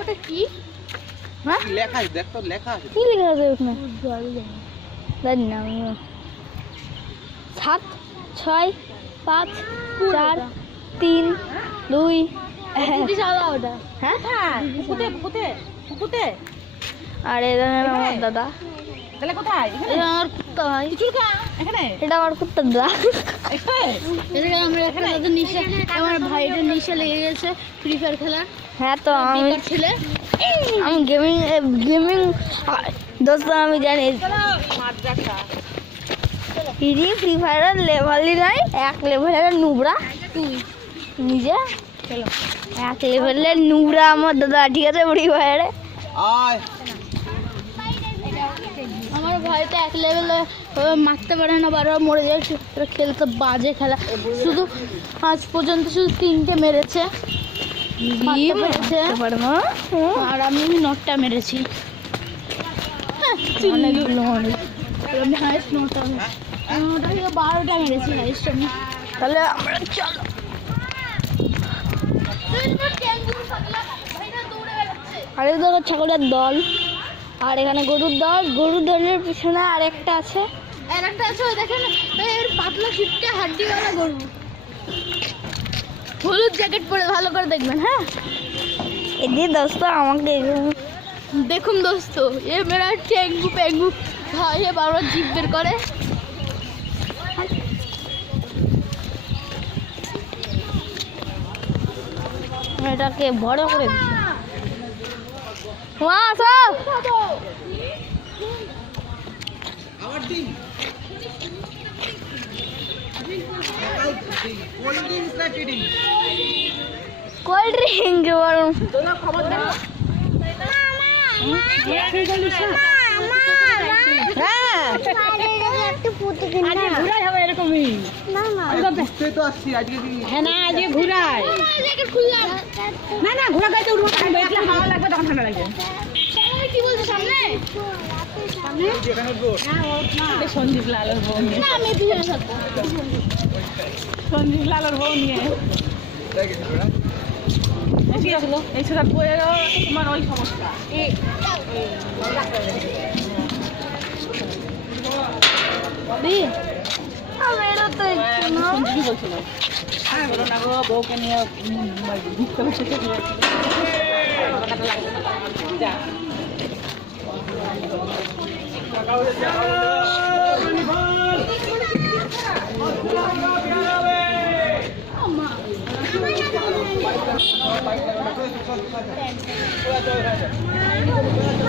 ওটা কি? হ্যাঁ লেখা আছে, দেখ তো লেখা আছে। কি লেখা আছে ওখানে? জানি না আমি। 7 6 5 4 3 2 কোথায়? আর এটা আমার দাদা। তাহলে কোথায়? এটা আমার কুত্তা ভাই। এখানে? এটা আমার কুত্তা দাদা। এখানে? এটা আমরা এখানে দাদা নিশা, আমার ভাইটার নিশা লেগে গেছে ফ্রি ফায়ার খেলা। হ্যাঁ তো আমি গেমিং দোস্ত আমি জানি ফ্রি ফায়ারের লেভেলই নাই, এক লেভেলের নুবরা তুই নিজে চলো, এক লেভেলের নুবরা আমার দাদা, ঠিক আছে ফ্রি ফায়ারে। আয় আমার ভাইটা এক লেভেলে মারতে পারে না, বারবার মরে যায়, খেলতে বাজে খেলা। শুধু আজ পর্যন্ত শুধু 3টে মেরেছে, আর আমি 9টা মেরেছি। আমি হাইস্ট 9টা থেকে 12টা মেরেছি হাইস্ট আমি। তাহলে আমরা চলো। আরে দেখো ছাগলের দল, আর এখানে গরুর দল, গরুর দলের পিছনে আরেকটা আছে, ওই দেখেন পাতলা শিপটা হাড্ডিওয়ালা গরু, হলুদ জ্যাকেট পরে, ভালো করে দেখবেন। হ্যাঁ এদিকে দোস্ত আমাকে দেখুন দোস্ত, এ মেরা টেঙ্গু পেঙ্গু ভাই, এ বারবার জিভ বের করে। এটাকে বড় করে দিচ্ছি। আমার টিম কোল্ড ড্রিঙ্কস না চিটিং? কোল্ড ড্রিঙ্ক বরং বুঝতে তো আসছি আজকে কি। হ্যাঁ না, আজকে ঘুরায়। না ঘোরা গাড়িতে উঠবো, দেখলে হাওয়া লাগবে, তখন ঠান্ডা লাগবে। কি বলছো সামনে? এখানে উঠবো। সঞ্জীব লালের বউ নিয়ে, আমি দুজনে থাকবো। সঞ্জীব লালের বউ নিয়ে এই সোজা বয়ে তোমার ওই সমস্যা। সঞ্জীবই বলছিল, বলো না গো, বউকে নিয়ে ঘুরতে বসেছে। যা Bye.